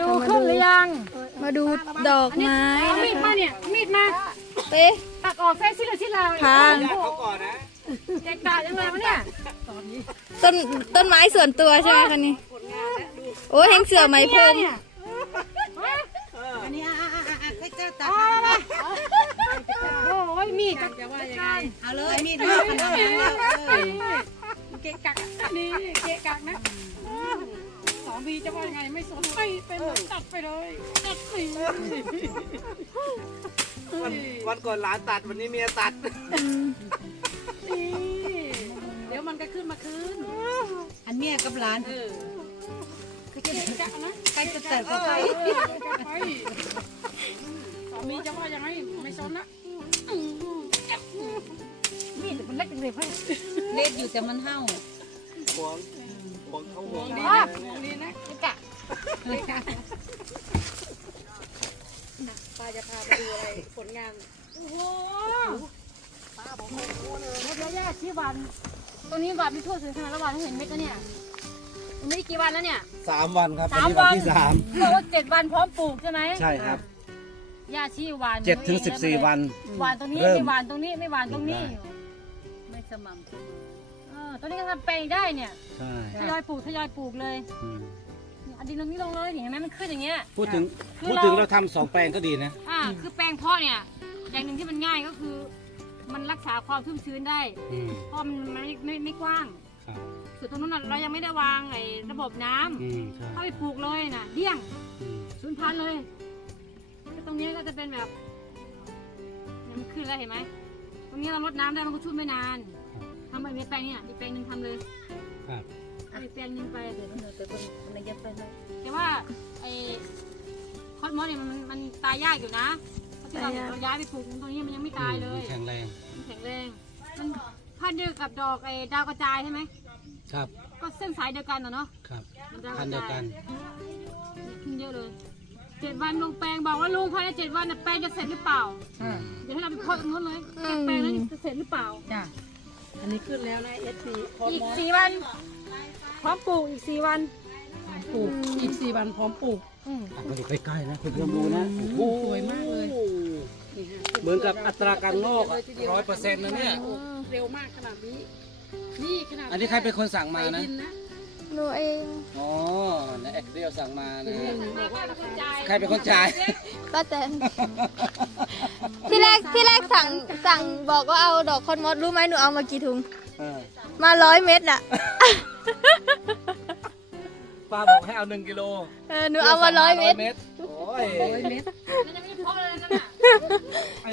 ดูขึ้นหรือยัง มาดูดอกไม้เอานะมีดมาคะเนี่ยเอามีดมาเป๊ะตัดออกใส่ชิ้นละชิ้นละทางเขาก่อนนะเด็กด่าจังเลยวะเนี่ยต้นต้นไม้ส่วนตัวใช่ไหมคะนี่โอ้ยเฮงเสือไหมพรมเนี่ยอันนี้อะอะอะอะให้เจ้าตัดโอ้ยมีดจะว่ายังไงเอาเลยมีดมา สามีจะว่ายังไงไม่สนไม่เป็นไรตัดไปเลยตัดสิวันวันก่อนหลานตัดวันนี้เมียตัดนี่เดี๋ยวมันก็ขึ้นมาคืนอันเมียกับหลานเออเกะกักนะใครจะแต่งก็ใครไปสามีจะว่ายังไงไม่สนนะมีดมันเล็กจังเลยเพื่อนเล็ดอยู่แต่มันเห่าห่วงห่วงเขาห่วงดีนะดีนะกะ ป้าจะพาไปดูอะไรผลงานโอ้โหป้าบอกโอ้โหเลยเดี๋ยวแยกที่วันตรงนี้วันไม่ทั่วถึงขนาดละวันเห็นเม็ดแล้วเนี่ยมันไม่ได้กี่วันแล้วเนี่ยสามวันครับสามวัวันที่สามบอกว่าเจ็ดวันพร้อมปลูกใช่ไหมใช่ครับหญ้าชี้หวานเจ็ดถึงสิบสี่วันหวานตรงนี้เริ่มไม่หวานตรงนี้ไม่หวานตรงนี้ได้ไม่สม่ำเสมอเออตอนนี้ก็ทำแปลงได้เนี่ยใช่ทยอยปลูกทยอยปลูกเลยอืม เอาดินตรงนี้ลงเลยเห็นไหมมันขึ้นอย่างเงี้ย พูดถึงคือพูดเราถึงเราทำสองแปลงก็ดีนะ อ่า คือแปลงเพาะเนี่ย อย่างหนึ่งที่มันง่ายก็คือ มันรักษาความชุ่มชื้นได้ อืมเพราะมันไม่ไม่ไม่กว้าง ครับส่วนตรงนู้นน่ะเรายังไม่ได้วางไอ้ระบบน้ำอืมใช่เข้าไปปลูกเลยน่ะเดี่ยงอืมสูญพันธุ์เลยก็ตรงนี้ก็จะเป็นแบบเนี่ยมันขึ้นแล้วเห็นไหม ตรงนี้เราลดน้ำได้มันก็ชุ่มไม่นานทำแบบนี้แปลงเนี่ยอีกแปลงหนึ่งทำเลยครับเอาอีกแปลงหนึ่งไป เดี๋ยวมันเดี๋ยวมันระ ยะไปเลยแต่ว่าไอ้คอสมอสเนี่ยมันมันตายยากอยู่นะเพราะที่เราเราย้ายไปปลูกตรงนี้มันยังไม่ตายเลยแข็งแรงมันแข็งแรงมันพันธุ์เดียวกับดอกไอ้ดาวกระจายใช่ไหมครับ ก็เส้นสายเดียวกันนะเนาะครับมันดาวกพันระธุ์เดียวจากัยนขึ้นเยอะเลยเจ็ดวันลงแปลงบอกว่าลุงภายในเจ็ดวันน่ะแปลงจะเสร็จหรือเปล่าอ่าเดี๋ยวให้เราไปเพาะตรงนู้นเลยแปลงนั้นจะเสร็จหรือเปล่าจ้ะอันนี้ขึ้นแล้วนะเอสซีพร้อมอีกแล้วสี่วันพร้อมปลูกอีกสี่วัน ปลูกอีกสี่วันพร้อมปลูกอืมอะมาดูใกล้ๆนะคุณผู้ชมดูนะโอ้โหสวยมากเลยเหมือนกับอัตราการงอกร้อยเปอร์เซ็นต์นะเนี่ย เร็วมากขนาดนี้ นี่ขนาดอันนี้ใครเป็นคนสั่งมานะดินนะหนูเอง อ๋อนะแอคเดียวสั่งมานะบอกว่าคนจ่ายใครเป็นคนจ่าย ก็แตนที่แรกที่แรกสั่งสั่งบอกว่าเอาดอกคอนมอสรู้ไหมหนูเอามากี่ถุง เออมาร้อยเม็ดอะ ป้าบอกให้เอาหนึ่งกิโลเออหนูเอามาร้อยเม็ดโอ้ยร้อยเมตรมันยังไม่ได้เพาะเลยนั่นน่ะ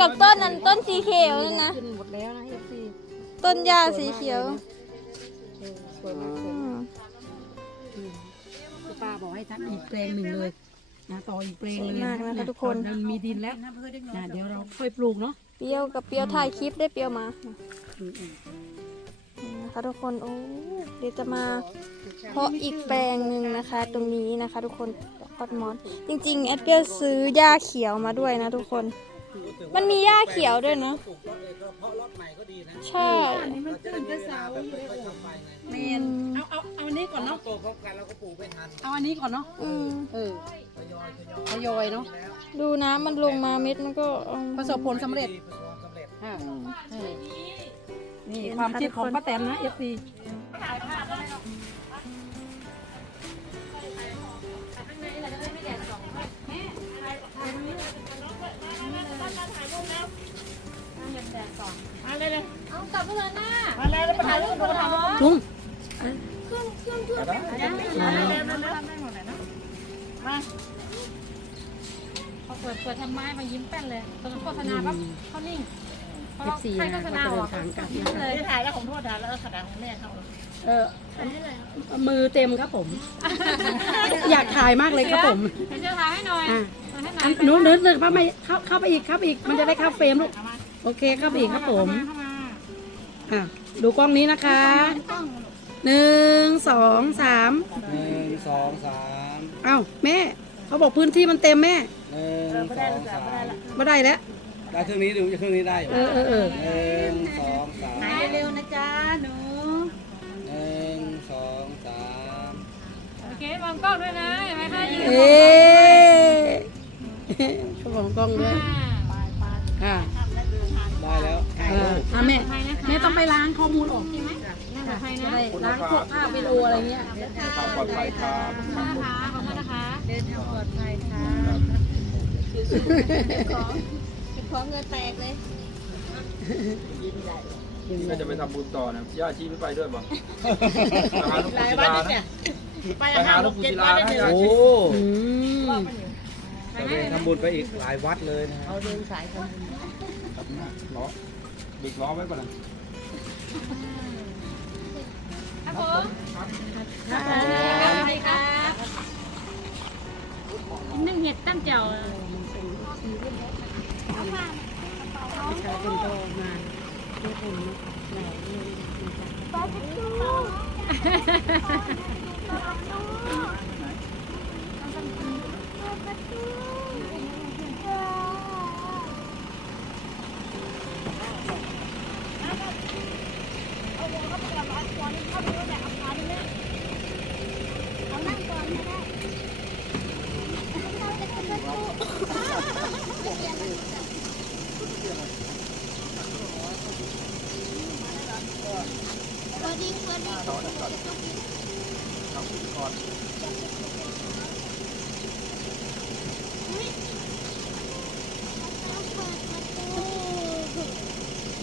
กับต้นนั้นต้นสีเขียวนั่นนะขึ้นหมดแล้วนะเอฟซีต้นหญ้าสีเขียว สวยมากสวยอืมากมป้าบอกให้ทำอีกแปลงหนึ่งเลยนะต่ออีกแปลงเลยสวยมากนะคะทุกคนเรามีดินแล้วนะเดี๋ยวเราค่อยปลูกเนาะเปรี้ยวกับเปรี้ยวถ่ายคลิปได้เปรี้ยวมาอืมอืมนี่นะคะทุกคน โอ้ เดี๋ยวจะมา เพาะอีกแปลงหนึ่งนะคะ ตรงนี้นะคะ ทุกคนคอดมอน จริงๆแอดเปียซื้อหญ้าเขียวมาด้วยนะทุกคน มันมีหญ้าเขียวด้วยเนาะปลูกรถเองก็เพราะรถใหม่ก็ดีนะใช่มันตื่นแต่เช้าแบบค่อยๆทำไปไงเมนเอาเอาเอาอันนี้ก่อนเนาะโตพร้อมกันแล้วก็ปลูกไม่ทันเอาอันนี้ก่อนเนาะอืมเออทยอยทยอยทยอยเนาะดูน้ำมันลงมาเม็ดมันก็เอาประสบผลสำเร็จดีประสบความสำเร็จอ่าใช่นี่ความคิดของป้าแตนนะเอฟซีเอาเลยเลยเอากลับมาเลยหน้ามาแล้วไปถ่ายรูปถ่ายรูปลุงพอเปิดเปิดทำไม้มายิ้มแป้นเลยตอนโฆษณาปั๊บเขานิ่ง พอใครโฆษณาออกยิ้มเลยถ่ายแล้วของโทษถ่ายแล้วขนาดของแม่เขาเออมือเต็มครับผม อยากถ่ายมากเลยครับผมเดี๋ยวจะถ่ายให้หน่อยอะถ่ายให้หน่อัอนยหนูนึกนึกว่าไม่เข้าเข้าไปอีกเข้าไปอีกมันจะได้เข้าเฟรมลูกโอเคเข้าไปอีกครับผมเข้ามาอะดูกล้องนี้นะคะหนึ่งสองสามหนึ่งสองสามเอ้าแม่ เขาบอกพื้นที่มันเต็มแม่หนึ่งสองสามไม่ได้แล้ว ได้เครื่องนี้ดูจะเครื่องนี้ได้อยู่เออเออเออหนึ่งสองสามเร็วนะจ๊ะหนู หนึ่งสองสามโอเคมองกล้องด้วยนะเห็นไหมคะยืนเอ๊ะของกล้องด้วยค่ะได้แล้วเอออะแม่แม่ต้องไปล้างข้อมูลออกนั่งปลอดภัยจะนะได้ล้างพวกภาพวิดีโออะไรเงี้ยความปลอดภัยครับนะคะขอบคุณนะคะ เดินทางปลอดภัยค่ะ ขอเงินแตกเลย ก็จะไปทำบุญต่อนะย่าชีไม่ไปด้วยป่ะไปหาลูกหลายศิวันลาเนี่ยนะไปไปหาลูกศิลานะย่าโอ้ชีอืมจะไปทำบุญไปอีกหลายวัดเลยนะเอาเดินสายกันล้อบิดล้อไว้ก่อนนะครับผมค่ะสวัสดีครับนึ่งเห็ดตั้มเจียว ประชาชนก็มาทุกคนนะ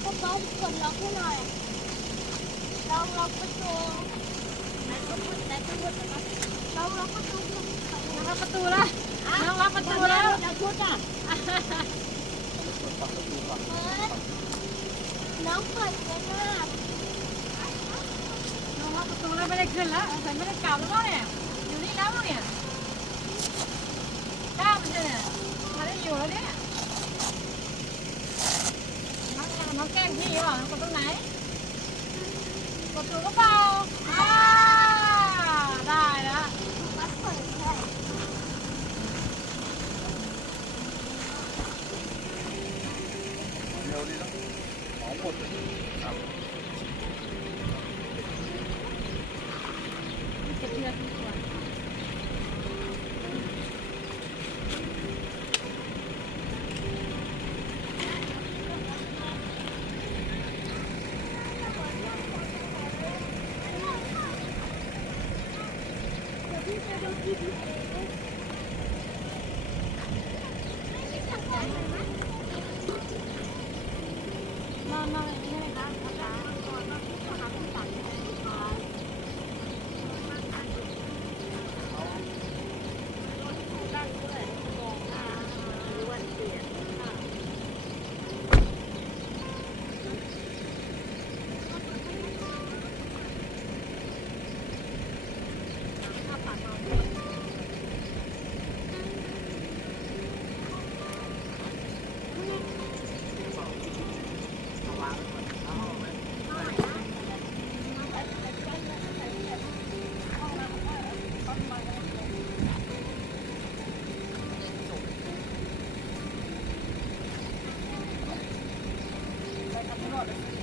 ป๊าป๊ากดล็อกให้หน่อยลองล็อกประตูไหนก็พูดไหนก็พูดนะลองล็อกประตูล็อกประตูล้วน้องล็อกประตูแล้วอาพูดอะน้องเปิดเลยนะ น้องล็อกประตูแล้ว ไม่ได้ขึ้นแล้วแต่ไม่ได้กลับแล้วเนี่ยอยู่นี่แล้วเนี่ยกล้ามันจะเนี่ยมาได้อยู่แล้วเนี่ยน้องน้องแกล้งพี่หรอกดตรงไหนกดถูกก็เปล่าอ่าได้แล้ว ป๊าเปิดเลย เดี๋ยวดีแล้วหอมหมดเลยครับ นอนนอนอย่างนี้เลยนะนะคะ เสื้